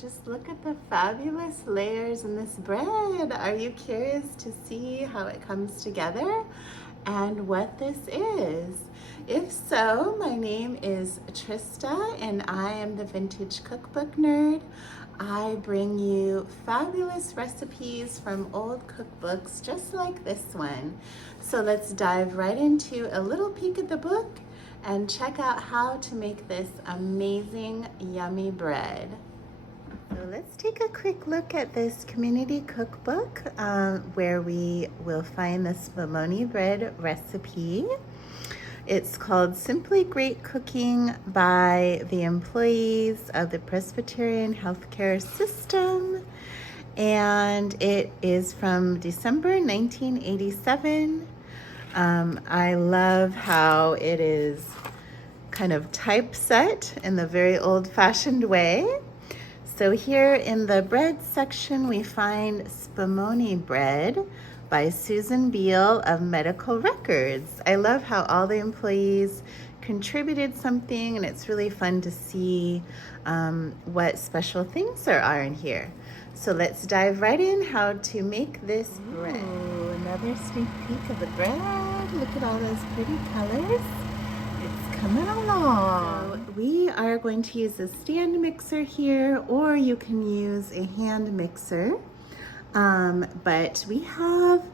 Just look at the fabulous layers in this bread. Are you curious to see how it comes together and what this is? If so, my name is Trista and I am the Vintage Cookbook Nerd. I bring you fabulous recipes from old cookbooks just like this one. So let's dive right into a little peek at the book and check out how to make this amazing, yummy bread. So let's take a quick look at this community cookbook where we will find the Spumoni bread recipe. It's called Simply Great Cooking by the employees of the Presbyterian healthcare system. And it is from December 1987. I love how it is kind of typeset in the very old-fashioned way. So here in the bread section, we find Spumoni bread by Susan Beal of Medical Records. I love how all the employees contributed something, and it's really fun to see what special things there are in here. So let's dive right in how to make this bread. Ooh, another sneak peek of the bread. Look at all those pretty colors. It's coming along. So we are going to use a stand mixer here, or you can use a hand mixer. But we have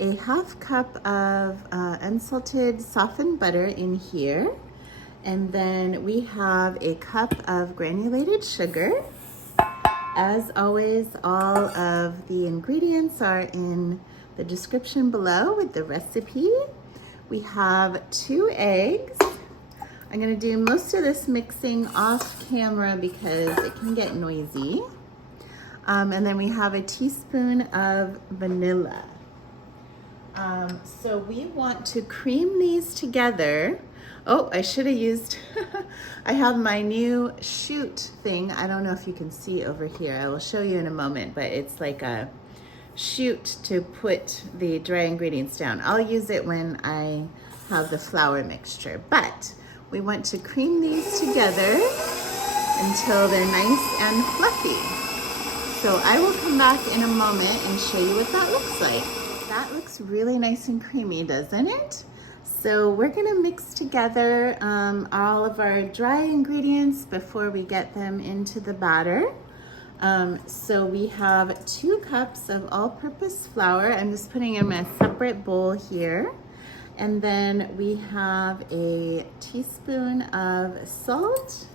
a half cup of unsalted softened butter in here. And then we have a cup of granulated sugar. As always, all of the ingredients are in the description below with the recipe. We have 2 eggs. I'm gonna do most of this mixing off camera because it can get noisy. And then we have a teaspoon of vanilla. So we want to cream these together. Oh, I should have used, I have my new chute thing. I don't know if you can see over here. I will show you in a moment, but it's like a chute to put the dry ingredients down. I'll use it when I have the flour mixture, but we want to cream these together until they're nice and fluffy. So I will come back in a moment and show you what that looks like. That looks really nice and creamy, doesn't it? So we're gonna mix together all of our dry ingredients before we get them into the batter. So we have 2 cups of all-purpose flour. I'm just putting in a separate bowl here. And then we have a teaspoon of salt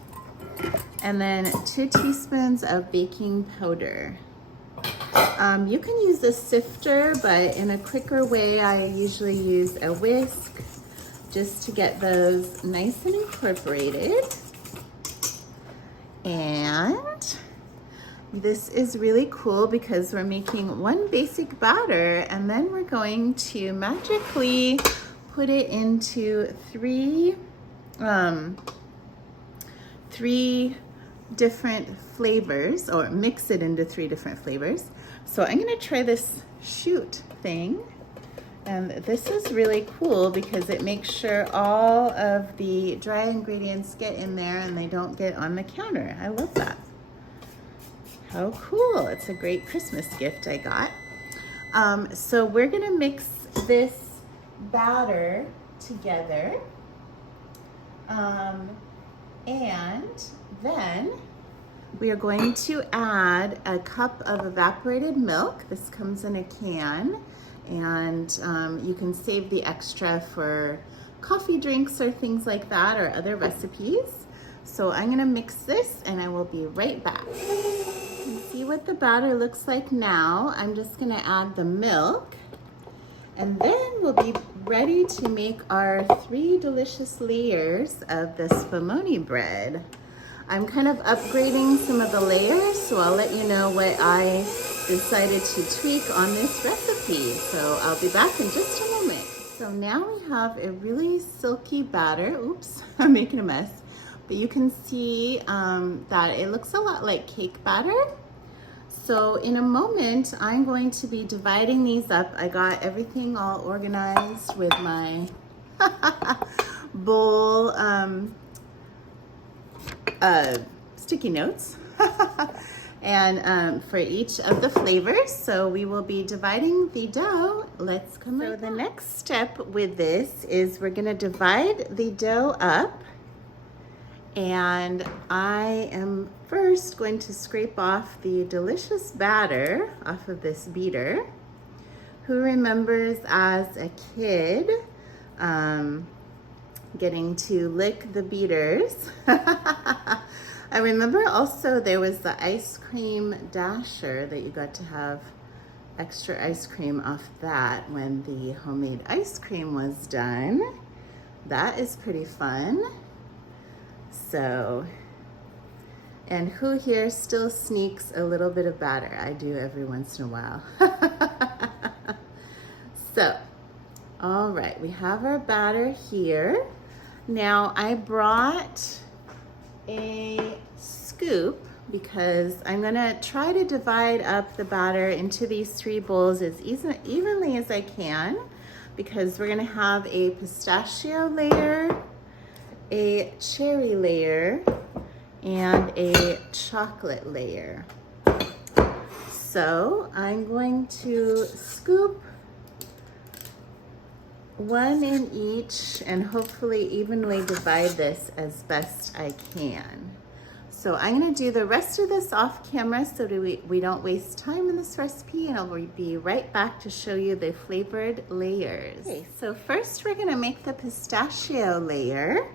and then 2 teaspoons of baking powder. You can use a sifter, but in a quicker way, I usually use a whisk just to get those nice and incorporated. And this is really cool because we're making one basic batter and then we're going to magically put it into 3 different flavors, or mix it into 3 different flavors. So I'm gonna try this chute thing. And this is really cool because it makes sure all of the dry ingredients get in there and they don't get on the counter. I love that. How cool. It's a great Christmas gift I got. So we're gonna mix this batter together. And then we are going to add a cup of evaporated milk. This comes in a can, and you can save the extra for coffee drinks or things like that, or other recipes. So I'm gonna mix this and I will be right back. You can see what the batter looks like now. I'm just gonna add the milk, and then we'll be ready to make our 3 delicious layers of the Spumoni bread. I'm kind of upgrading some of the layers, so I'll let you know what I decided to tweak on this recipe. So I'll be back in just a moment. So now we have a really silky batter. Oops, I'm making a mess. But you can see that it looks a lot like cake batter. So in a moment, I'm going to be dividing these up. I got everything all organized with my bowl sticky notes. and for each of the flavors. So we will be dividing the dough. Let's come right. So the next step with this is we're gonna divide the dough up, and I am first going to scrape off the delicious batter off of this beater. Who remembers as a kid getting to lick the beaters? I remember also there was the ice cream dasher that you got to have extra ice cream off that when the homemade ice cream was done. That is pretty fun. So, and who here still sneaks a little bit of batter? I do every once in a while. So, all right, we have our batter here. Now I brought a scoop because I'm gonna try to divide up the batter into these 3 bowls as evenly as I can, because we're gonna have a pistachio layer, a cherry layer, and a chocolate layer. So I'm going to scoop 1 in each and hopefully evenly divide this as best I can. So I'm gonna do the rest of this off camera so that we don't waste time in this recipe, and I'll be right back to show you the flavored layers. Okay, so first we're gonna make the pistachio layer.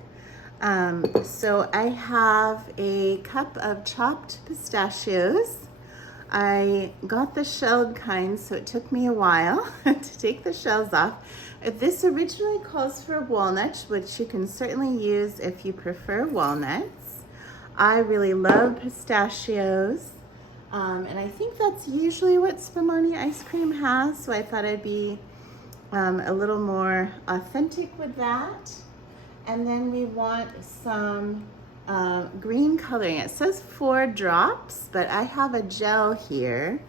So I have a cup of chopped pistachios. I got the shelled kind, so it took me a while to take the shells off. This originally calls for walnuts, which you can certainly use if you prefer walnuts. I really love pistachios, and I think that's usually what Spumoni ice cream has, so I thought I'd be a little more authentic with that. And then we want some green coloring. It says 4 drops, but I have a gel here,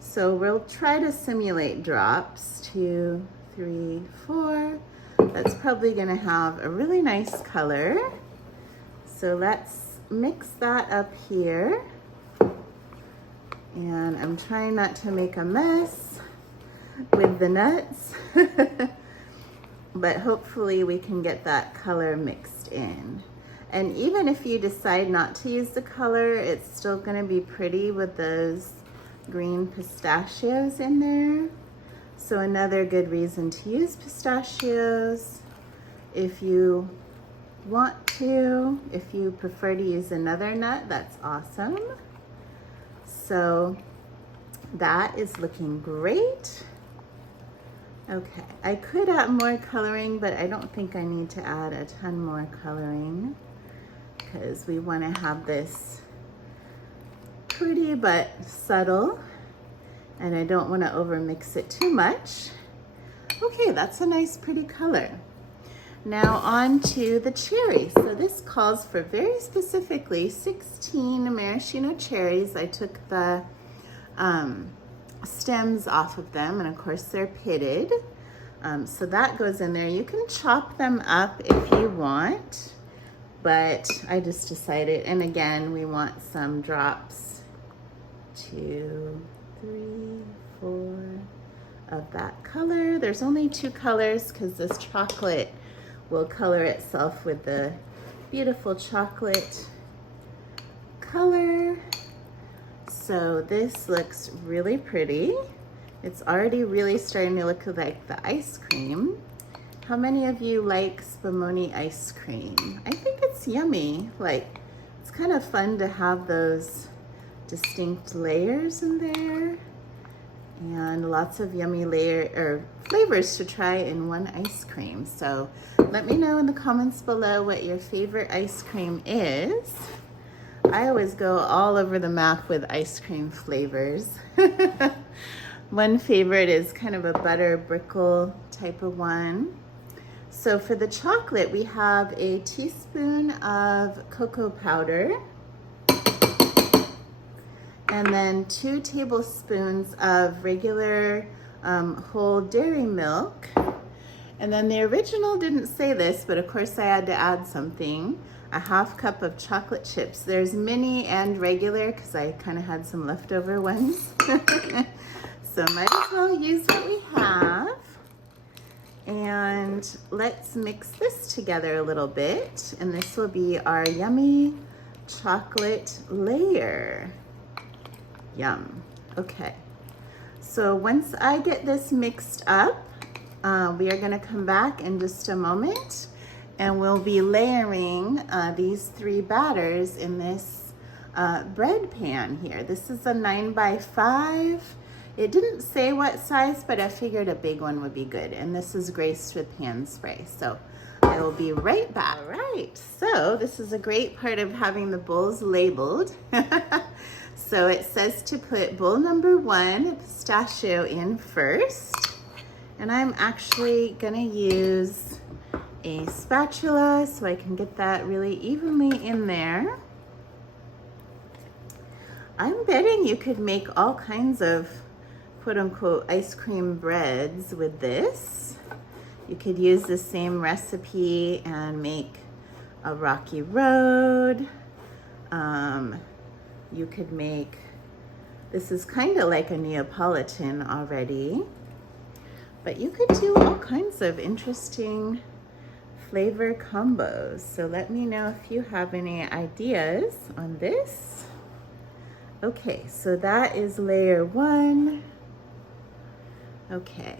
so we'll try to simulate drops. 2, 3, 4. That's probably gonna have a really nice color. So let's mix that up here. And I'm trying not to make a mess with the nuts, but hopefully we can get that color mixed in. And even if you decide not to use the color, it's still gonna be pretty with those green pistachios in there. So another good reason to use pistachios. If you want to, if you prefer to use another nut, that's awesome. So that is looking great. Okay, I could add more coloring, but I don't think I need to add a ton more coloring because we want to have this pretty but subtle, and I don't want to overmix it too much. Okay, that's a nice pretty color. Now on to the cherries. So this calls for very specifically 16 maraschino cherries. I took the stems off of them, and of course they're pitted. So that goes in there. You can chop them up if you want, but I just decided, and again, we want some drops, 2, 3, 4 of that color. There's only 2 colors because this chocolate will color itself with the beautiful chocolate color. So this looks really pretty. It's already really starting to look like the ice cream. How many of you like Spumoni ice cream? I think it's yummy. Like, it's kind of fun to have those distinct layers in there, and lots of yummy flavors to try in one ice cream. So let me know in the comments below what your favorite ice cream is. I always go all over the map with ice cream flavors. One favorite is kind of a butter brickle type of one. So for the chocolate, we have a teaspoon of cocoa powder, and then 2 tablespoons of regular whole dairy milk. And then the original didn't say this, but of course I had to add something. a half cup of chocolate chips. There's mini and regular because I kind of had some leftover ones. So might as well use what we have. And let's mix this together a little bit. And this will be our yummy chocolate layer. Yum. Okay. So once I get this mixed up, we are gonna come back in just a moment and we'll be layering these three batters in this bread pan here. This is a 9x5. It didn't say what size, but I figured a big one would be good. And this is graced with pan spray. So I will be right back. All right, so this is a great part of having the bowls labeled. So it says to put bowl number 1, pistachio, in first. And I'm actually gonna use a spatula so I can get that really evenly in there. I'm betting you could make all kinds of quote unquote ice cream breads with this. You could use the same recipe and make a rocky road. You could make, this is kind of like a Neapolitan already, but you could do all kinds of interesting flavor combos. So let me know if you have any ideas on this. Okay, so that is layer 1. Okay.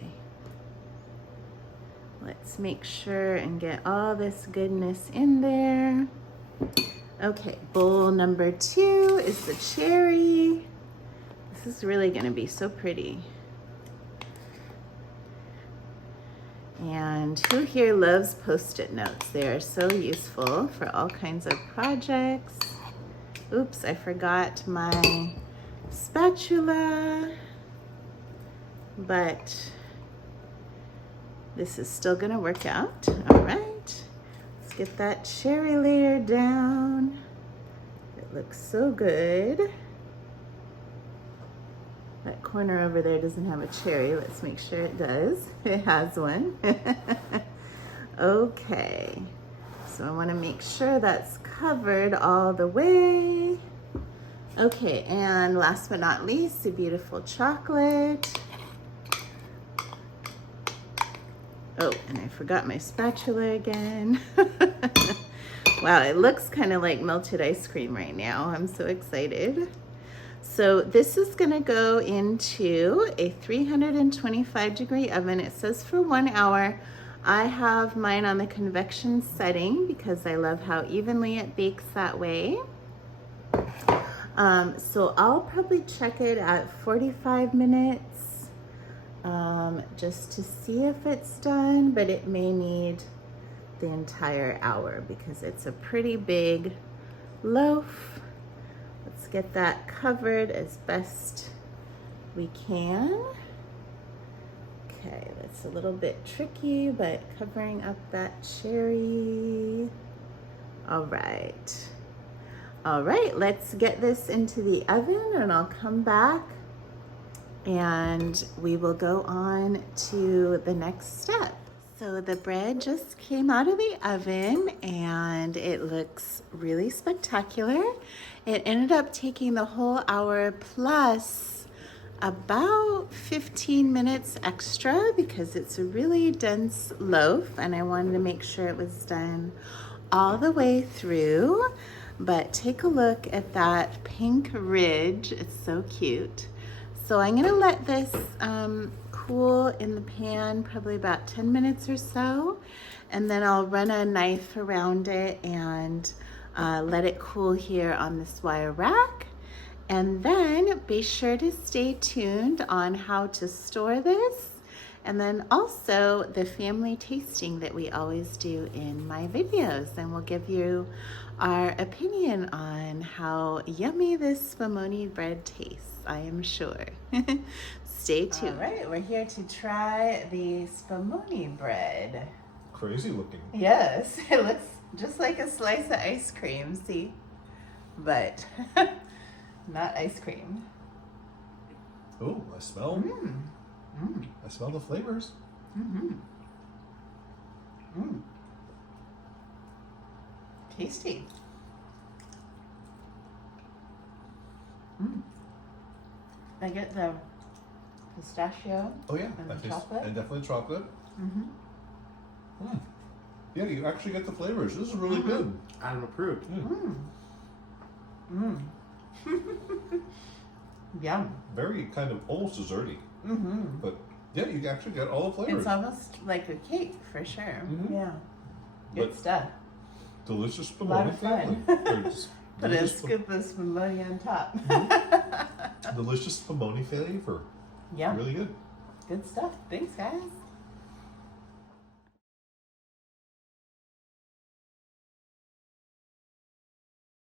Let's make sure and get all this goodness in there. Okay, bowl number 2 is the cherry. This is really gonna be so pretty. And who here loves Post-it notes? They are so useful for all kinds of projects. Oops, I forgot my spatula, but this is still gonna work out. All right, let's get that cherry layer down. It looks so good. That corner over there doesn't have a cherry. Let's make sure it does. It has one. Okay, so I wanna make sure that's covered all the way. Okay, and last but not least, the beautiful chocolate. Oh, and I forgot my spatula again. Wow, it looks kind of like melted ice cream right now. I'm so excited. So this is gonna go into a 325-degree oven. It says for 1 hour. I have mine on the convection setting because I love how evenly it bakes that way. So I'll probably check it at 45 minutes just to see if it's done, but it may need the entire hour because it's a pretty big loaf. Let's get that covered as best we can. Okay, that's a little bit tricky, but covering up that cherry. All right. All right, let's get this into the oven and I'll come back and we will go on to the next step. So the bread just came out of the oven and it looks really spectacular. It ended up taking the whole hour plus about 15 minutes extra because it's a really dense loaf and I wanted to make sure it was done all the way through. But take a look at that pink ridge. It's so cute. So I'm gonna let this cool in the pan probably about 10 minutes or so. And then I'll run a knife around it and let it cool here on this wire rack. And then be sure to stay tuned on how to store this. And then also the family tasting that we always do in my videos. And we'll give you our opinion on how yummy this Spumoni bread tastes, I am sure. Stay tuned. All right, we're here to try the Spumoni bread. Crazy looking. Yes, it looks just like a slice of ice cream, see? But not ice cream. Oh, I smell. I smell the flavors. Tasty. I get the pistachio. Oh yeah, And that the tastes, chocolate? and definitely chocolate. Mm-hmm. Yeah, you actually get the flavors. This is really good. Adam approved. Yum. Very kind of almost desserty, but yeah, you actually get all the flavors. It's almost like a cake for sure. Yeah. Good But stuff. delicious A lot Spumoni of fun. family. Put a Delicious scoop of spumoni on top. delicious Spumoni flavor. Yum. Really good. Good stuff. Thanks, guys.